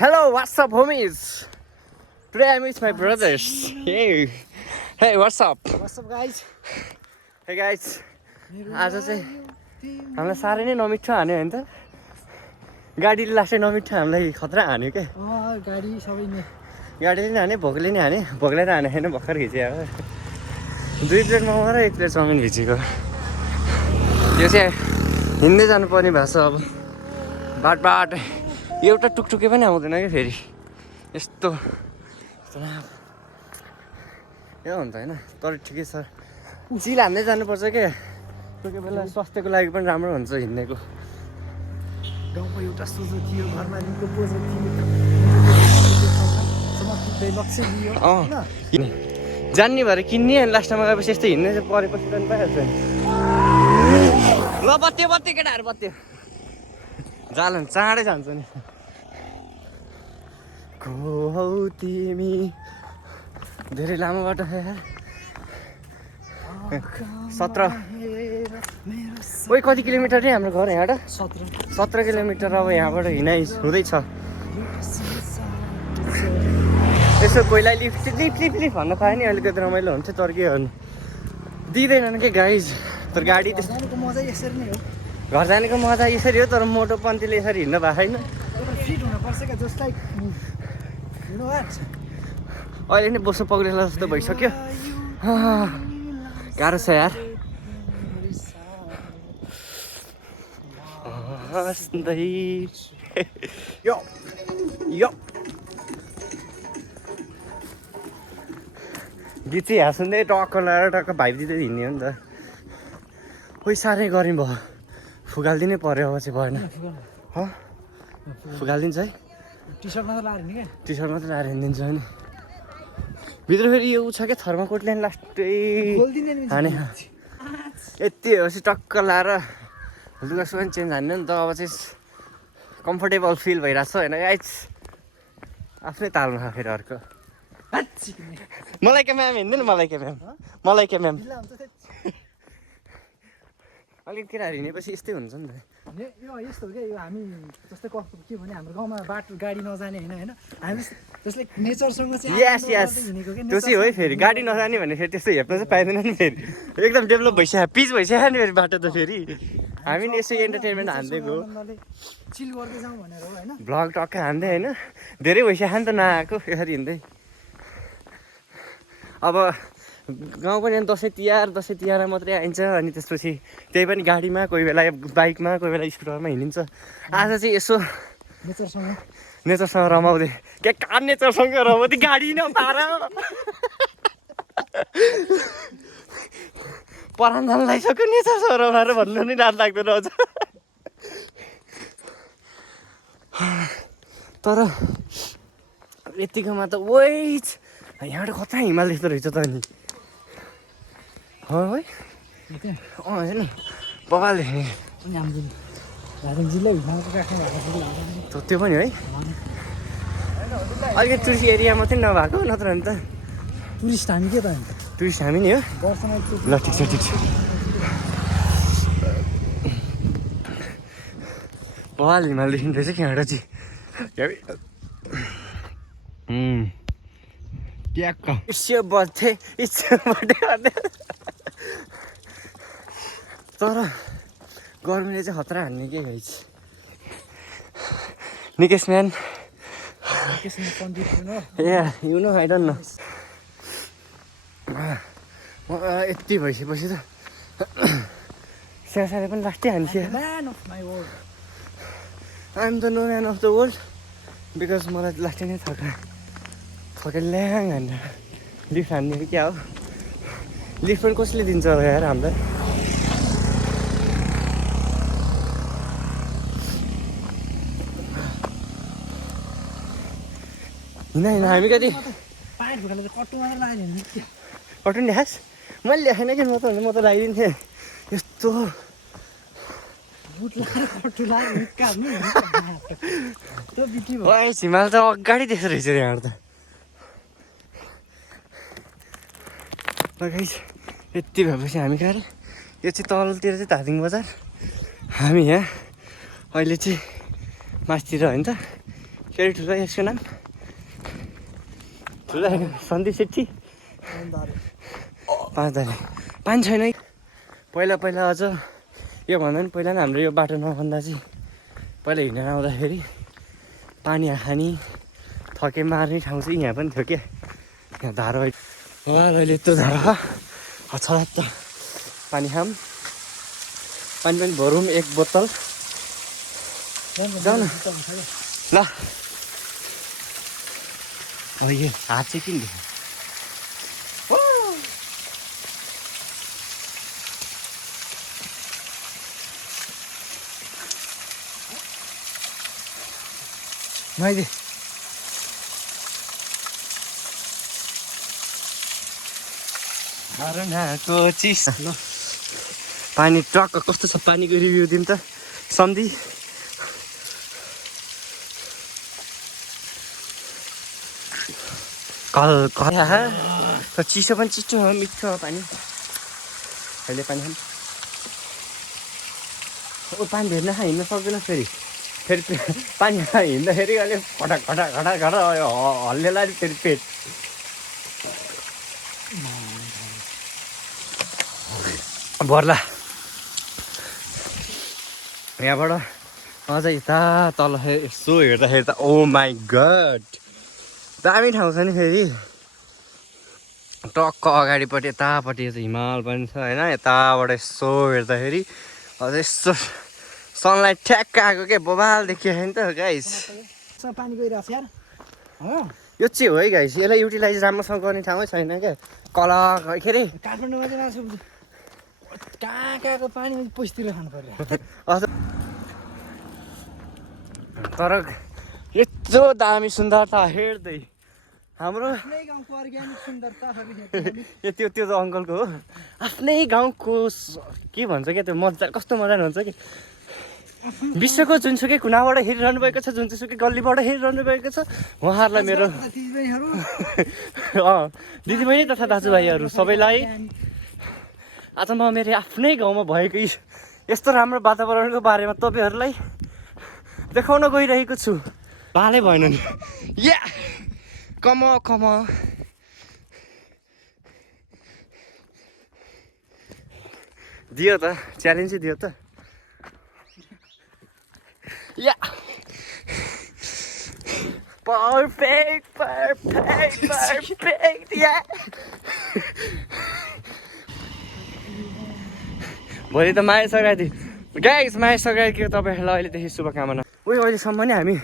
Hello, what's up, homies? Today I'm with my brothers. Hey, hey, what's up? What's up, guys? Hey guys, आज चाहिँ हामीलाई साह्रै नै नमिठो हान्यो होइन त गाडीले लास्टै नमिठो हामीलाई खतरा हान्यो क्या गाडी सबै नै गाडीले नि हाने भोकले नि हाने भोकले त हाने होइन भर्खर खिच्यो अब 2 प्लेट मोमो र 1 प्लेट चाउमिन खिचेको यो चाहिँ हिँड्दै जानुपर्ने भएको छ अब बाटो एउटा टुकटुके पनि आउँदैन क्या फेरि यस्तो यो हुन्छ होइन तर ठिकै छ चिल हान्दै जानुपर्छ क्या कोही कोही बेला स्वास्थ्यको लागि पनि राम्रो हुन्छ हिँड्नेको गाउँको एउटा सोझो थियो घरमा दिनको बोझो थियो जान्ने भएर किन्ने अनि लास्टमा गएपछि यस्तो हिँड्ने चाहिँ परेपछि पनि पाइहाल्छ नि ल बत्ती केटाहरू बत्ती जाल चाँडै जान्छ नि को हौ तिमी धेरै लामो बाटो 17 ओइ कति किलोमिटर रे हाम्रो घर यहाँबाट 17 किलोमिटर अब यहाँबाट हिँडाइ हुँदैछ यसो कोहीलाई लिफ्ट भन्न पायो नि अलिकति रमाइलो हुन्थ्यो तर के गर्नु दिँदैनन् के गाइज तर गाडी त्यस्तो मजा यसरी नै हो घर जानेको मजा यसरी हो तर मोटोपन्थीले यसरी हिँड्नु भएको छैन फिट हुनुपर्छ क्या जसलाई अहिले नै बोसो पक्रेला जस्तो भइसक्यो गाह्रो छ यार यो गीत चाहिँ यहाँ सुन्दै टक्क लगाएर टक्क भाइब दिँदै हिँड्ने हो नि त खोइ साह्रै गर्मी भयो फुगालिदिनै पर्यो अब चाहिँ भएन फुगालिदिन्छ है टी सर्ट मात्र लाएर हिँड्ने क्या टी सर्ट मात्रै लाएर हिँडिदिन्छ नि भित्र फेरि यो छ क्या थर्माकोटले लास्टै हाने यति होस् टक्क लाएर लुगा सुगा पनि चेन्ज हान्यो नि त अब चाहिँ कम्फर्टेबल फिल भइरहेको छ होइन गाइज आफ्नै तालमा खा फेरि अर्को मलाई क्या म्याम हिँड्दैन मलाई क्या म्याम अलिक केटाहरू हिँडेपछि यस्तै हुन्छ नि त यो यस्तो हो क्या यो हामी जस्तै कस्तो के भने हाम्रो गाउँमा बाटो गाडी नजाने होइन हामी जसले नेचरसँग चाहिँ यस त्यो चाहिँ हो है फेरि गाडी नजाने भने फेरि त्यस्तो हेप्न चाहिँ पाइँदैन नि फेरि एकदम डेभलप भइसक्यो पिच भइसक्यो नि फेरि बाटो त फेरि हामी नि यसो इन्टरटेनमेन्ट हान्दैको चिल गर्दै जाउँ भनेर हो होइन भ्लग टक्क हान्दै होइन धेरै भइसक्यो नि त नआएको यसरी हिँड्दै अब गाउँ पनि दसैँ तिहारमा मात्रै आइन्छ अनि त्यसपछि त्यही पनि गाडीमा कोही बेला बाइकमा कोही बेला स्कुटरमा हिँडिन्छ आज चाहिँ यसो नेचरसँग रमाउँदै के कहाँ नेचरसँग रमाउँदै गाडी नपार परान जान लागिसक्यो नेचरसँग रमाएर भन्नु नि डर लाग्दैन अझ तर यतिकोमा त ओइ यहाँबाट कता हिमाल देख्दो रहेछ त अनि है हेर्नु बबाले त्यो पनि है अलिकति टुरिस्ट एरिया मात्रै नभएको नत्र भने त टुरिस्ट हामी के त टुरिस्ट हामी नि हो ल ठिक छ बबाल हिमाल देखिँदो रहेछ कि यहाँबाट चाहिँ इट्स बर्थडे तर गर्मीले चाहिँ खतरा हान्ने के guys Nikesh man you know I don't know यति भइसकेपछि त स्यासाले पनि लास्टै हान्थ्यो I am the no man of the world because मलाई लास्टै नै थके ल्याङ हान्ने लिफ्ट हान्ने कि क्या हो लिफ्ट पनि कसले दिन्छ होला यार हामीलाई हिँड हामी कति कटुन ल्यास मैले ल्याएन कि म त लगाइदिन्थेँ यस्तो हिमाल त अगाडि देख्दो रहेछ यहाँबाट त यति भएपछि हामी कहाँ यो चाहिँ तलतिर चाहिँ धादिङ बजार हामी यहाँ अहिले चाहिँ मास्तिर होइन त के अरे ठुलो यसको नाम ठुलो सन्धि सेठी 5 दारे पानी छैन है पहिला अझ यो भन्दा पनि पहिला हाम्रो यो बाटो नभन्दा चाहिँ पहिला हिँडेर आउँदाखेरि पानी खाने थके मार्ने ठाउँ चाहिँ यहाँ पनि थियो क्या यहाँ धारो अहिले यत्रो धारो छरा त पानी खाम पानी पनि भरौँ 1 बोतल जाऊ न ल अब यो हात चाहिँ किन दियो मैले झरनाको चिस ल पानी ट्रक कस्तो छ पानीको रिभ्यू दिउँ त सम्धि चिसो पनि चिसो हो मिठो हो पानी अहिले पानी खाऊँ ओ पानी भेट्न हिँड्न सक्दैन फेरि पानी हिँड्दाखेरि अहिले घटा हल्लेला फेरि पेट भर्ला यहाँबाट अझ यता तल यसो हेर्दाखेरि त ओ माई गड दामी ठाउँ छ नि फेरि टक्क अगाडिपट्टि यतापट्टि हिमाल पनि छ होइन यताबाट यसो हेर्दाखेरि अझ यसो सनलाइट ठ्याक्क आएको के बबाल देखियो नि त गाइस पानी गइरहेको छ यार यो चाहिँ हो है गाइस यसलाई युटिलाइज राम्रोसँग गर्ने ठाउँै छैन क्या कला के अरे काठमाडौँमा चाहिँ कहाँको पानी पैसतिर खानु पर्यो तर यत्रो दामी सुन्दरता हेर्दै हाम्रो गाउँको अर्ग्यानिक सुन्दरता त्यो त अङ्कलको हो आफ्नै गाउँको के भन्छ क्या त्यो मजा कस्तो मजा हुन्छ कि विश्वको जुनसुकै कुनाबाट हेरिरहनु भएको छ जुनसुकै गल्लीबाट हेरिरहनु भएको छ उहाँहरूलाई मेरो दिदीबहिनी तथा दाजुभाइहरू सबैलाई आज म मेरो आफ्नै गाउँमा भएको यस्तो राम्रो वातावरणको बारेमा तपाईँहरूलाई देखाउन गइरहेको छु भालै भएन नि या कम दियो त च्यालेन्जै दियो त या पर्फेक्ट या भोलि त माया सङ्क्रान्ति गाइस माया सङ्क्रान्तिको तपाईँहरूलाई अहिलेदेखि शुभकामना अहिलेसम्म नि हामी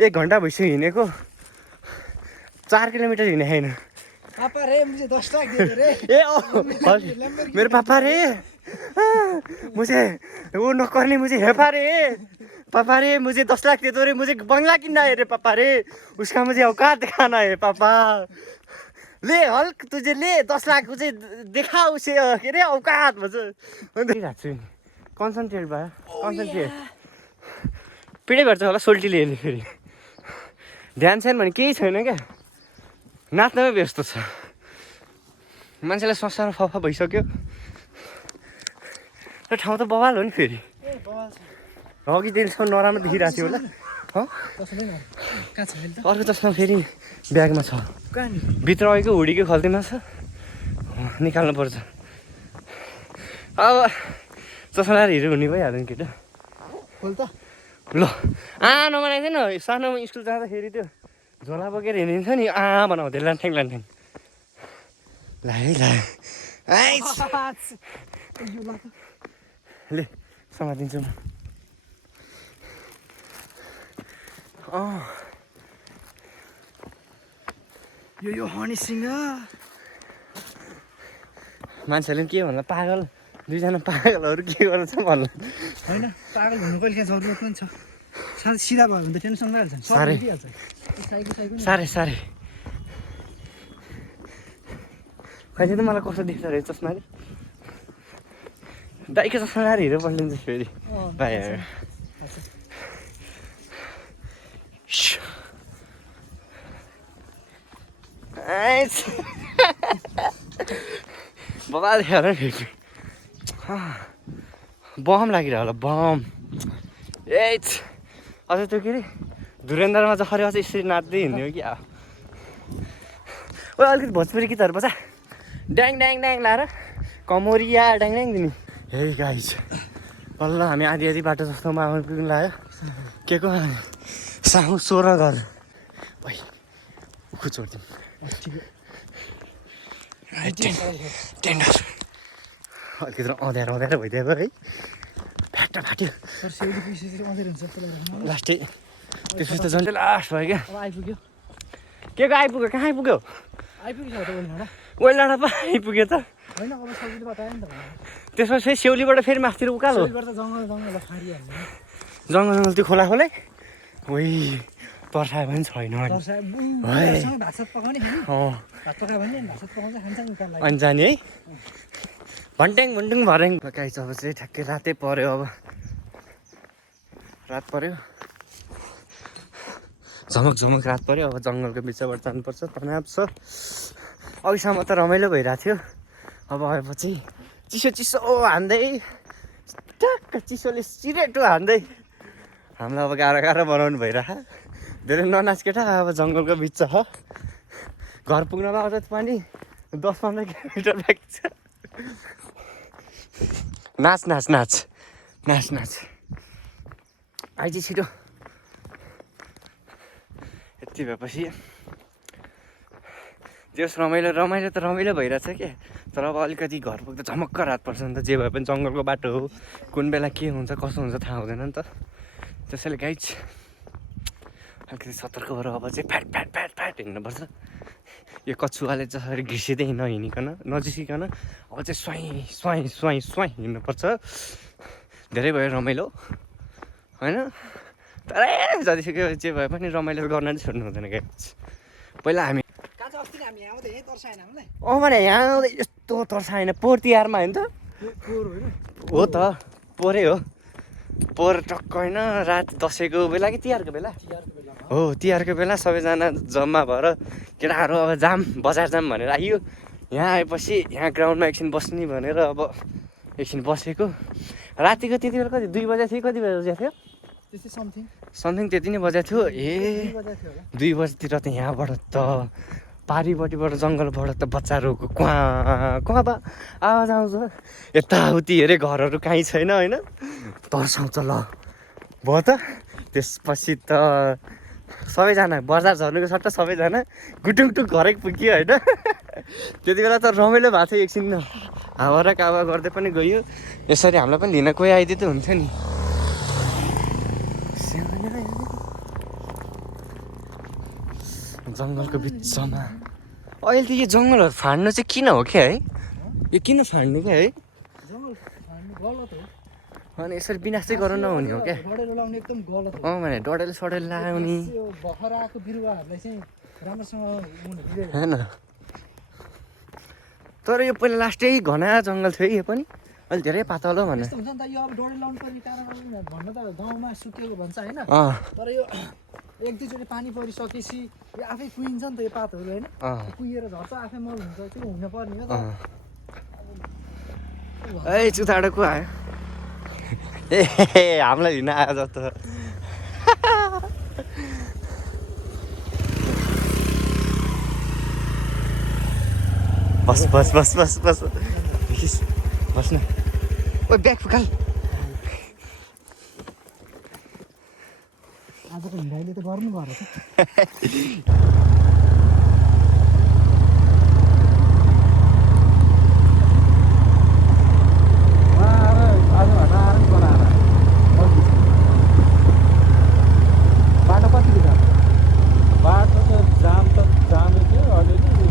1 घन्टा भइसक्यो हिँडेको 4 किलोमिटर हिँडे होइन मेरो पापा रे मुझे वो नौकर ने मुझे हेपा रे पापा रे मुझे 10 लाख दे दो रे मुझे बंगला कितना है रे पापा रे उसका मुझे औकात दिखाना है पापा ले हल्क तुझे ले 10 लाख मुझे दिखा उसे के अरे औकात भन्छ कन्सन्ट्रेट भयो कन्सन्ट्रेट पिँढै भर्छ होला सोल्टीले हेर्ने फेरि ध्यान छैन भने केही छैन क्या नाच्नमै व्यस्त छ मान्छेलाई संसारमा फफा भइसक्यो र ठाउँ त बवाल हो नि फेरि अघि दिनसम्म नराम्रो देखिरहेको थियो होला अर्को चस्मा फेरि ब्यागमा छ भित्र अघिको हुडीको खल्तीमा छ निकाल्नु पर्छ अब चस्मा लाएर हिँड्यो हुने भइहाल्यो नि केटा ल नबनाएको थिएन सानोमा स्कुल जाँदाखेरि त्यो झोला बोकेर हिँडिन्छ नि बनाउँदै लान्थ्याङ ले समातिन्छु म यो हनीसिंह मान्छेहरूले पनि के भन्ला पागल 2 जना पागलहरू के गर्छ भन्ला होइन पागल भन्नु कहिले जरुरत पनि छ सिधा भयो भने त टेन्सन भइहाल्छ साह्रै कहिले त मलाई कस्तो देख्छ अरे चस्माले दाइको चस्मा लाएर हिँडेर बस्लिन्छ फेरि भाइहरू बबा देखाएर फेरि बम लागिरह होला बम अझ त्यो के अरे धुरेन्द्रमा जखरे अझ यसरी नाच्दै हिँड्ने हो कि ओ अलिकति भोजपुरी गीतहरू बजा ड्याङ ड्याङ ड्याङ लाएर कमोरिया ड्याङ ड्याङ दिने हे गाइस बल्ल हामी आधी आधी बाटो जस्तोमा आउनु पुग्नु लाग्यो के को साहु 16 घर भाइ खुचोड्दिउँ टेन्डर अलिकति अँध्यारो अँध्यारो भइदिएको है फ्याक्ट फाट्यो लास्टै त्यसपछि त झन् लास्ट भयो क्या आइपुग्यो के को आइपुग्यो कहाँ आइपुग्यो ओइलाडा पो आइपुग्यो त होइन अब सजिलो बतायो नि त त्यसपछि फेरि सेउलीबाट फेरि माथितिर उकालो जङ्गल त्यो खोला खोलै ओइ तर्सायो भने छैन अनि जाने है भन्ट्याङ भन्ट्याङ भर्याङ गाइस अब चाहिँ ठ्याक्कै रातै पऱ्यो अब रात पऱ्यो झमक झमक रात पऱ्यो अब जङ्गलको बिचबाट जानुपर्छ तनाव छ अघिसम्म त रमाइलो भइरहेको थियो अब आएपछि चिसो चिसो हान्दै ट्याक्क चिसोले सिरेटो हान्दै हामीलाई अब गाह्रो गाह्रो बनाउनु भइरह धेरै ननाच केटा अब जङ्गलको बिच छ घर पुग्नमा अझ पनि 10-15 किलोमिटर बाँकी छ नाच नाच नाच नाच नाच आइज छिटो यति भएपछि त्यस रमाइलो रमाइलो त रमाइलो भइरहेछ क्या तर अब अलिकति घर पुग्दा झमक्क रात पर्छ नि त जे भए पनि जङ्गलको बाटो हो कुन बेला के हुन्छ कसो हुन्छ थाहा हुँदैन नि त त्यसैले गाइज अलिकति सतर्क भएर अब चाहिँ फ्याट फ्याट फ्याट फ्याट हिँड्नुपर्छ यो कछुवाले जसरी घिसिँदै नहिँडिकन नजिकिकन अब चाहिँ स्वाइँ स्वाइँ स्वाइँ स्वाइँ हिँड्नुपर्छ धेरै भयो रमाइलो होइन तर जतिसुकै जे भए पनि रमाइलो गर्न चाहिँ छोड्नु हुँदैन गाइज पहिला हामी भने यहाँ आउँदै यस्तो तर्साएन पोहोर तिहारमा होइन त हो त पोहोरै हो पोहोर टक्क होइन रात दसैँको बेला कि तिहारको बेला हो तिहारको बेला सबैजना जम्मा भएर केटाहरू अब जाम बजार जाम भनेर आइयो यहाँ आएपछि यहाँ ग्राउन्डमा एकछिन बस्ने भनेर अब एकछिन बसेको रातिको त्यति बेला कति 2 बजे थियो कति बजे थियो समथिङ त्यति नै बजेको थियो ए 2 बजीतिर त यहाँबाट त पारिपट्टिबाट जङ्गलबाट त बच्चाहरूको कुवा आवाज आउँछ यताउति हेरे घरहरू कहीँ छैन होइन तर्साउँछ ल भयो त त्यसपछि त सबैजना बजार झर्नुको सट्टा सबैजना गुटुङटुक घरै पुग्यो होइन त्यति बेला त रमाइलो भएको थियो एकछिन हावा र कावा गर्दै पनि गयो यसरी हामीलाई पनि लिन कोही आइदिए त हुन्छ नि जङ्गलको बिचमा अहिले त यो जङ्गलहरू फाड्नु चाहिँ किन हो क्या है यो किन फाड्नु क्या है अनि यसरी विनाश चाहिँ गर्नु नहुने हो क्या भने डडेल सडेल लगाउने होइन तर यो पहिला लास्टै घना जङ्गल थियो यो पनि अहिले धेरै पातलो भन्ने एक दुईचोटि पानी परिसकेपछि यो आफै कुहिन्छ नि त यो पातहरू होइन कुहिएर झर्छ आफै मल हुन्छ त्यो हुन पर्ने हो त ए चुताडो को आयो ए हामीलाई लिन आयो जस्तो बस बस बस बस बस बस्न ओ ब्याग फुकाल आजको हिँडाइले त गर्नु पर्यो बाटो कति छ बाटो त जाम थियो अलिअलि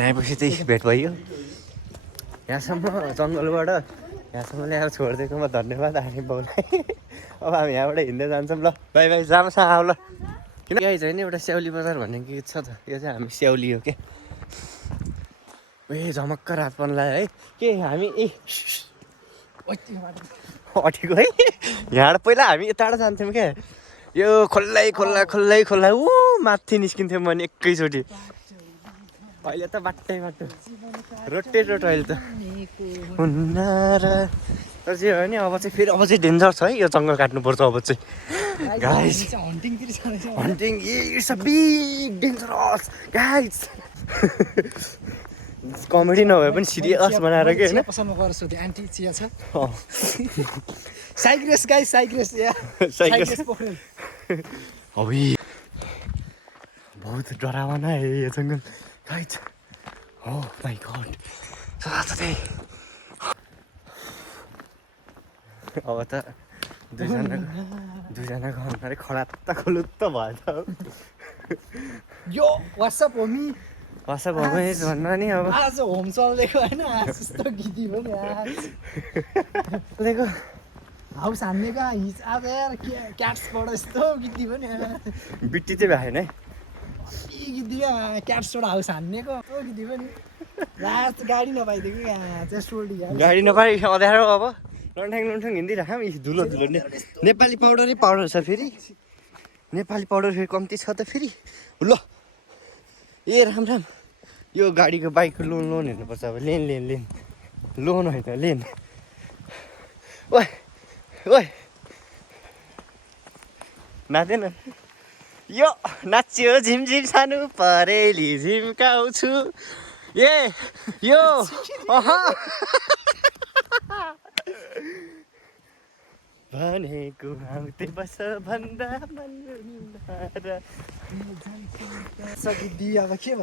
आएपछि त्यही भेट भयो यहाँसम्म जङ्गलबाट यहाँसम्म ल्याएर छोडिदिएकोमा धन्यवाद हामी बाउलाई अब हामी यहाँबाट हिँड्दै जान्छौँ ल बाई बाई जामसँग आऊ ल किन यही छैन एउटा स्याउली बजार भन्ने गीत छ त यो चाहिँ हामी स्याउली हो के ए झमक्क रातपन लाग्यो है के हामी ए अटेको है यहाँबाट पहिला हामी यताबाट जान्थ्यौँ क्या यो खोल्लै खोल्ला खोल्लै खोल्ला ऊ माथि निस्किन्थ्यौँ भने एकैचोटि अहिले त बाटै बाटो रोटे रोट अहिले त हुन्न र तर जे हो नि अब चाहिँ डेन्जर छ है यो जङ्गल काट्नुपर्छ अब चाहिँ guys hunting it's a big dangerous guys comedy नभए पनि सिरियस बनाएर के होइन पसलमा गएर सोधेँ आन्टी चिया छ साइक्रेस गाइस साइक्रेस या साइक्रेस पोखरेल अभी बहुत डरावना है ये जंगल गाइस ओह माय गॉड अब त दुईजनाको अनुहारै खडात्त खुलुत्त भयो त यो वाट्सएप होमी वाट्सएप होमै भन्नु नि अब आज होम चल्देको होइन आज यस्तो गीती हो नि आज देखो हाउस हान्नेको हिज आज यार क्याट्सबाट यस्तो गीती हो नि बिट्टी चाहिँ भएन है गीतीका क्याट्सबाट हाउस हान्नेको यस्तो गीती हो नि लास्ट गाडी नपाइदिएको त्यहाँ सोल्डी गाडी नपाइ अँध्यारो अब लन्ठाङ लन्ठाङ हिँडिरहेको धुलो धुलो नेपाली पाउडरै पाउडर छ फेरि नेपाली पाउडर फेरि कम्ती छ त फेरि ल ए राम राम यो गाडीको बाइकको लोन हेर्नुपर्छ अब लेन लोन होइन लेन ओइ ओइ नाच्दैन यो नाच्यो झिमझिम सानो परेली झिम्काउँछु ए यो भनेको आउँदै बस भन्दा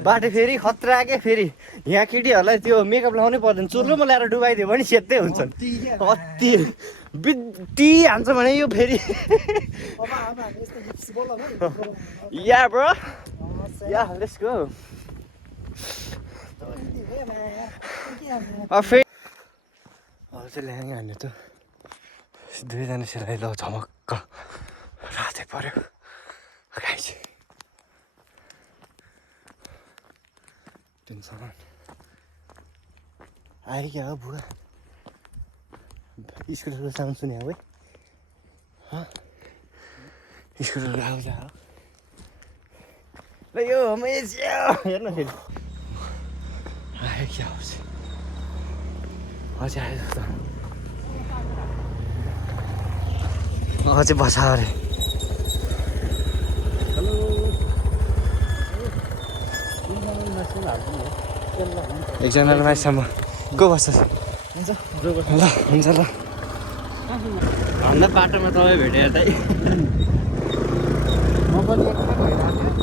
बाटो फेरि खतरा के फेरि यहाँ केटीहरूलाई त्यो मेकअप लगाउनै पर्दैन चुर्लुमा ल्याएर डुबाइदियो भने सेत्तै हुन्छन् कति बित्ती हान्छ भने यो फेरि या ब्रो या लेट्स गो फेरि अब चाहिँ ल्याङ हान्यो त दुईजना सिलाइ ल झमक्क रातै पर्यो गाइस टेन्सन आयो क्या हो बुवा स्कुटरको साउन्ड सुन्यो है स्कुटरको आउँछ हो ल यो हेर्न फेरि आयो क्या आउँछ अझै आयो जस्तो अझै बसा अरे एकजनालाई माइसम्म को बस्छ ल हुन्छ ल भन्दा बाटोमा तपाईँ भेटेर त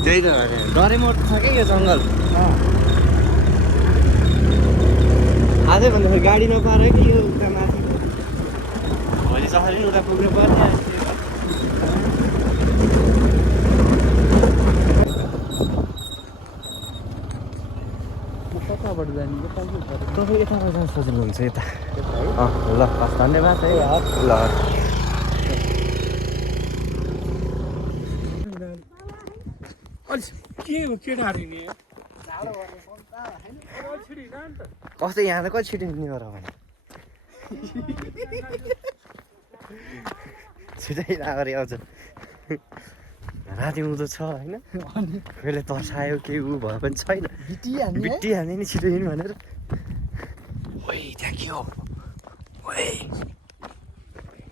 त्यही त डरै मोड छ क्या यो जङ्गल आजै भन्दा फेरि गाडी नपाएर कि यो उता माथि भोलि सफारी उता पुग्नु पर्ने तपाईँ यताबाट जान सोच्नुहुन्छ यता ल हस् धन्यवाद है ल के हो केटाहरू कस्तो यहाँ त कति छिटो हिँड्ने गर भने छिटै अगाडि आउँछ राति उँधो छ होइन कहिले तर्सायो केही ऊ भयो पनि छैन बिट्टी हान्ने नि छिटो हिँड्नु भनेर ओइ त्यहाँ के हो ओइ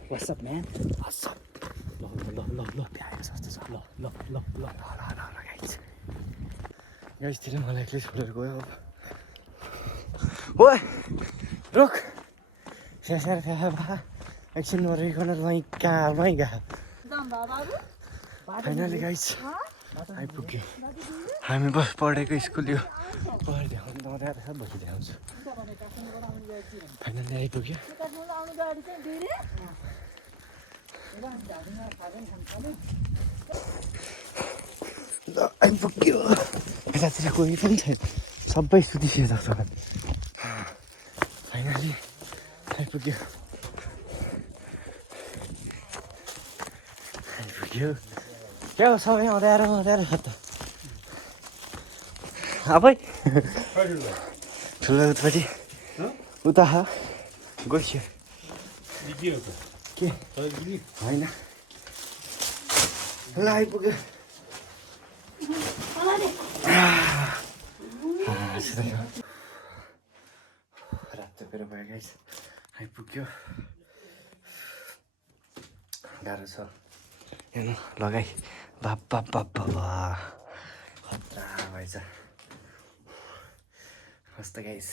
वाट्सएप म्यान हस्सप ल ल ल ल त्यहाँ आएको जस्तो छ ल ल ल ल ल गाइस गाइसतिर मलाई एक्लै छोडेर गयो ओइ रुक स्याहार भा एकछिन नरिकन मै गा फाइनली गाइस आइपुग्यो हामी बस पढेको स्कुल यो पढ देखाउनु त सब भोलि देखाउँछु फाइनली आइपुग्यो आइपुग्यो यतातिर कोही पनि छैन सबै सुतिसकेको छ फाइनली आइपुग्यो क्या हो सबै अँध्यारो छ त आफै ठुलो उत्पट्टि उता गइसक्यो के होइन ल आइपुग्यो रातो बेर भयो गाइस आइपुग्यो गाह्रो छ हेर्नु लगाइ बाबा खतरा भएछ कस्तो गाइस